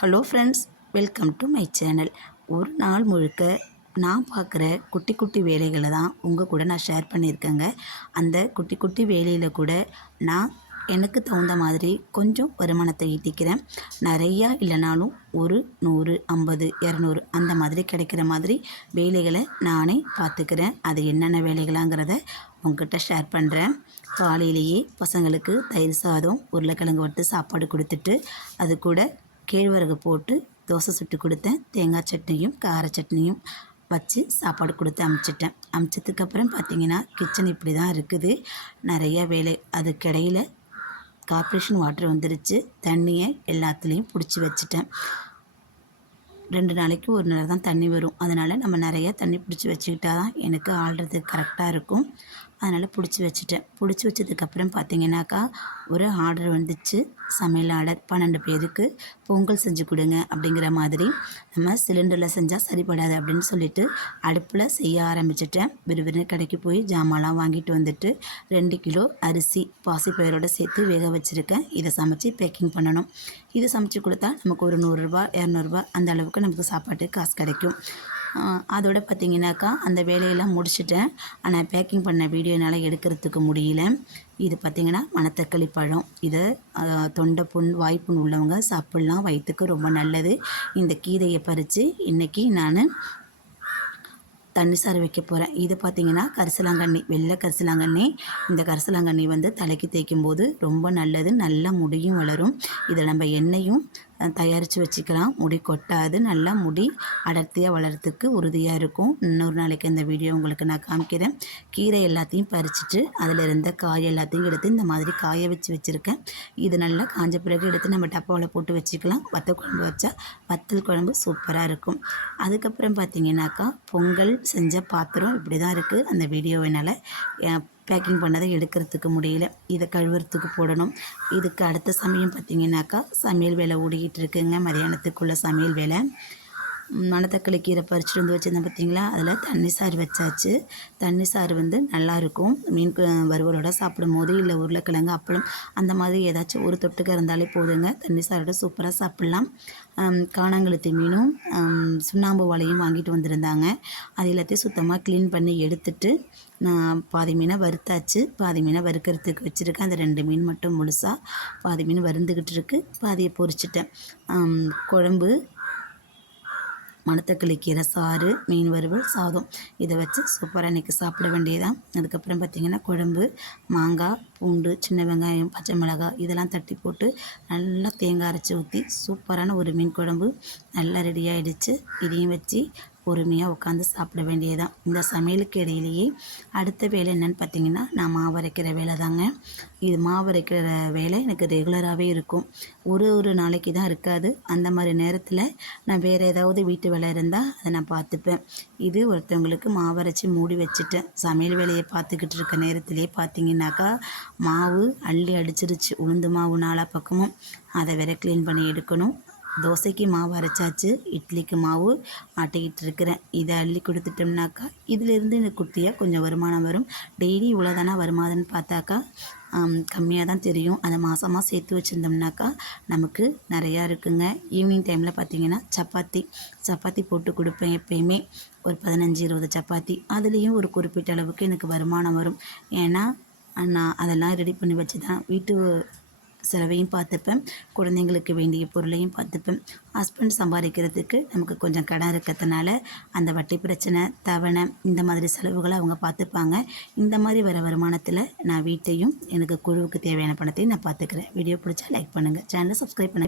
Hello friends, welcome to my channel. ஒரு நாள் முழுக்க நான் பார்க்குற குட்டி குட்டி வேலைகளை தான் உங்கள் கூட நான் ஷேர் பண்ணியிருக்கேங்க. அந்த குட்டி குட்டி வேலையில் கூட நான் எனக்கு தகுந்த மாதிரி கொஞ்சம் வருமானத்தை ஈட்டிக்கிறேன். நிறையா இல்லைனாலும் ஒரு 100, 50, 200 அந்த மாதிரி கிடைக்கிற மாதிரி வேலைகளை நானே பார்த்துக்கிறேன். அது என்னென்ன வேலைகளாங்கிறத உங்ககிட்ட ஷேர் பண்ணுறேன். காலையிலேயே பசங்களுக்கு தயிர் சாதம், உருளைக்கிழங்கு வறுத்து சாப்பாடு கொடுத்துட்டு அது கூட கேழ்வரகு போட்டு தோசை சுட்டு கொடுத்தேன். தேங்காய் சட்னியும் கார சட்னியும் வச்சு சாப்பாடு கொடுத்து அமுச்சிட்டேன். அமுச்சதுக்கப்புறம் பார்த்திங்கன்னா கிச்சன் இப்படி தான் இருக்குது. நிறையா வேலை. அதுக்கிடையில் கார்ப்பரேஷன் வாட்டர் வந்துருச்சு. தண்ணியை எல்லாத்துலேயும் பிடிச்சி வச்சுட்டேன். 2 நாளைக்கு ஒரு நேரம் தான் தண்ணி வரும். அதனால் நம்ம நிறையா தண்ணி பிடிச்சி வச்சுக்கிட்டா தான் எனக்கு ஆள்றதுக்கு கரெக்டாக இருக்கும். அதனால் பிடிச்சி வச்சுட்டேன். பிடிச்சி வச்சதுக்கப்புறம் பார்த்திங்கனாக்கா ஒரு ஆர்டர் வந்துச்சு. சமையல் ஆர்டர் 12 பேருக்கு பொங்கல் செஞ்சு கொடுங்க அப்படிங்கிற மாதிரி. நம்ம சிலிண்டரில் செஞ்சால் சரிப்படாது அப்படின்னு சொல்லிட்டு அடுப்பில் செய்ய ஆரம்பிச்சிட்டேன். விறுவிறுன்னு கடைக்கு போய் ஜாமான்லாம் வாங்கிட்டு வந்துட்டு 2 கிலோ அரிசி பாசிப்பயிரோடு சேர்த்து வேக வச்சுருக்கேன். இதை சமைச்சு பேக்கிங் பண்ணணும். இது சமைச்சு கொடுத்தா நமக்கு ஒரு 100 ரூபா 200 ரூபா அந்த அளவுக்கு நமக்கு சாப்பாட்டு காசு கிடைக்கும். அதோட பார்த்திங்கனாக்கா அந்த வேலையெல்லாம் முடிச்சுட்டேன். ஆனால் பேக்கிங் பண்ண வீடியோ என்னால் எடுக்கிறதுக்கு முடியல. இது பார்த்திங்கன்னா மணத்தக்காளி பழம். இதை தொண்டை புண் வாய்ப்புண் உள்ளவங்க சாப்பிட்லாம், வயிற்றுக்கு ரொம்ப நல்லது. இந்த கீரையை பறித்து இன்றைக்கி நான் தண்ணி சாறு வைக்க போகிறேன். இது பார்த்திங்கன்னா கரிசலாங்கண்ணி, வெள்ளை கரிசலாங்கண்ணி. இந்த கரிசலாங்கண்ணி தலைக்கு தேய்க்கும் போது ரொம்ப நல்லது. நல்லா முடியும் வளரும். இதில் நம்ம எண்ணெயும் தயாரித்து வச்சுக்கலாம். முடி கொட்டாது. நல்லா முடி அடர்த்தியாக வளர்கிறதுக்கு உறுதியாக இருக்கும். இன்னொரு நாளைக்கு இந்த வீடியோ உங்களுக்கு நான் காமிக்கிறேன். கீரை எல்லாத்தையும் பறிச்சுட்டு அதில் இருந்த காய் எல்லாத்தையும் எடுத்து இந்த மாதிரி காய வச்சுருக்கேன். இது நல்லா காஞ்ச பிறகு எடுத்து நம்ம டப்பாவில் போட்டு வச்சுக்கலாம். வத்தல் குழம்பு வச்சா வத்தல் குழம்பு சூப்பராக இருக்கும். அதுக்கப்புறம் பார்த்திங்கனாக்கா பொங்கல் செஞ்ச பாத்திரம் இப்படி தான் இருக்குது. அந்த வீடியோவினால் பேக்கிங் பண்ணதை எடுக்கிறதுக்கு முடியல. இதை கழுவுறதுக்கு போடணும். இதுக்கு அடுத்த சமயம் பார்த்திங்கனாக்கா சமையல் வேலை ஓடிக்கிட்டு இருக்குங்க. மதியானத்துக்குள்ளே சமையல் வேலை. மணத்தக்காளி கீரை பறிச்சுட்டு வந்து வச்சுருந்தேன் பார்த்திங்களா, அதில் தண்ணி சாறு வச்சாச்சு. தண்ணி சாறு நல்லாயிருக்கும். மீன் வறுவலோட சாப்பிடும் போது, இல்லை உருளைக்கிழங்கு அப்பளம் அந்த மாதிரி ஏதாச்சும் ஒரு தொட்டுக்க இருந்தாலே போதுங்க. தண்ணி சாரோட சூப்பராக சாப்பிட்லாம். காணாங்கழுத்தி மீனும் சுண்ணாம்பு வாழையும் வாங்கிட்டு வந்திருந்தாங்க. அது எல்லாத்தையும் சுத்தமாக க்ளீன் பண்ணி எடுத்துட்டு நான் பாதி மீனை வறுத்தாச்சு. பாதி மீனை வறுக்கிறதுக்கு வச்சுருக்கேன். அந்த 2 மீன் மட்டும் முழுசாக, பாதி மீன் வறுந்துக்கிட்டு இருக்குது. பாதியை பொரிச்சிட்டேன். குழம்பு மணத்தக்காளி கீரை சாறு, மீன் வறுவல், சாதம் இதை வச்சு சூப்பராக இன்றைக்கி சாப்பிட வேண்டியதான். அதுக்கப்புறம் பார்த்திங்கன்னா குழம்பு மாங்காய், பூண்டு, சின்ன வெங்காயம், பச்சை மிளகாய் இதெல்லாம் தட்டி போட்டு நல்லா தேங்காய் அரைச்சி ஊற்றி சூப்பரான ஒரு மீன் குழம்பு நல்லா ரெடி ஆகிடுச்சு. இதையும் வச்சு பொறுமையாக உட்காந்து சாப்பிட வேண்டியதான். இந்த சமையலுக்கு இடையிலேயே அடுத்த வேலை என்னென்னு பார்த்திங்கன்னா நான் மாவு அரைக்கிற வேலை தாங்க. இது மாவு அரைக்கிற வேலை எனக்கு ரெகுலராகவே இருக்கும். ஒரு நாளைக்கு தான் இருக்காது. அந்த மாதிரி நேரத்தில் நான் வேறு ஏதாவது வீட்டு வேலை இருந்தால் அதை நான் பார்த்துப்பேன். இது ஒருத்தவங்களுக்கு மாவு அரைச்சி மூடி வச்சுட்டேன். சமையல் வேலையை பார்த்துக்கிட்டு இருக்க நேரத்திலே பார்த்திங்கனாக்கா மாவு அள்ளி அடிச்சிருச்சு. உளுந்து மாவு 4 பக்கமும். அதை வேற க்ளீன் பண்ணி எடுக்கணும். தோசைக்கு மாவு அரைச்சாச்சு. இட்லிக்கு மாவு ஆட்டிக்கிட்டு இருக்கிறேன். இதை அள்ளி கொடுத்துட்டோம்னாக்கா இதிலேருந்து இந்த குட்டியாக கொஞ்சம் வருமானம் வரும். டெய்லி இவ்வளோதானா வருமானம்னு பார்த்தாக்கா கம்மியாக தான் தெரியும். அதை மாதமாக சேர்த்து வச்சுருந்தோம்னாக்கா நமக்கு நிறையா இருக்குங்க. ஈவினிங் டைமில் பார்த்திங்கன்னா சப்பாத்தி போட்டு கொடுப்பேன். எப்பயுமே ஒரு 15-20 சப்பாத்தி. அதுலேயும் ஒரு குறிப்பிட்ட அளவுக்கு எனக்கு வருமானம் வரும். ஏன்னா நான் அதெல்லாம் ரெடி பண்ணி வச்சு தான் வீட்டு செலவையும் பார்த்துப்பேன், குழந்தைங்களுக்கு வேண்டிய பொருளையும் பார்த்துப்பேன். ஹஸ்பண்ட் சம்பாதிக்கிறதுக்கு நமக்கு கொஞ்சம் கடன் இருக்கிறதுனால அந்த வட்டி பிரச்சனை, தவணை இந்த மாதிரி செலவுகளை அவங்க பார்த்துப்பாங்க. இந்த மாதிரி வர வருமானத்தில் நான் வீட்டையும் எனக்கு குழுவுக்கு தேவையான பணத்தையும் நான் பார்த்துக்கிறேன். வீடியோ பிடிச்சா லைக் பண்ணுங்கள், சேனலை சப்ஸ்கிரைப் பண்ணுங்கள்.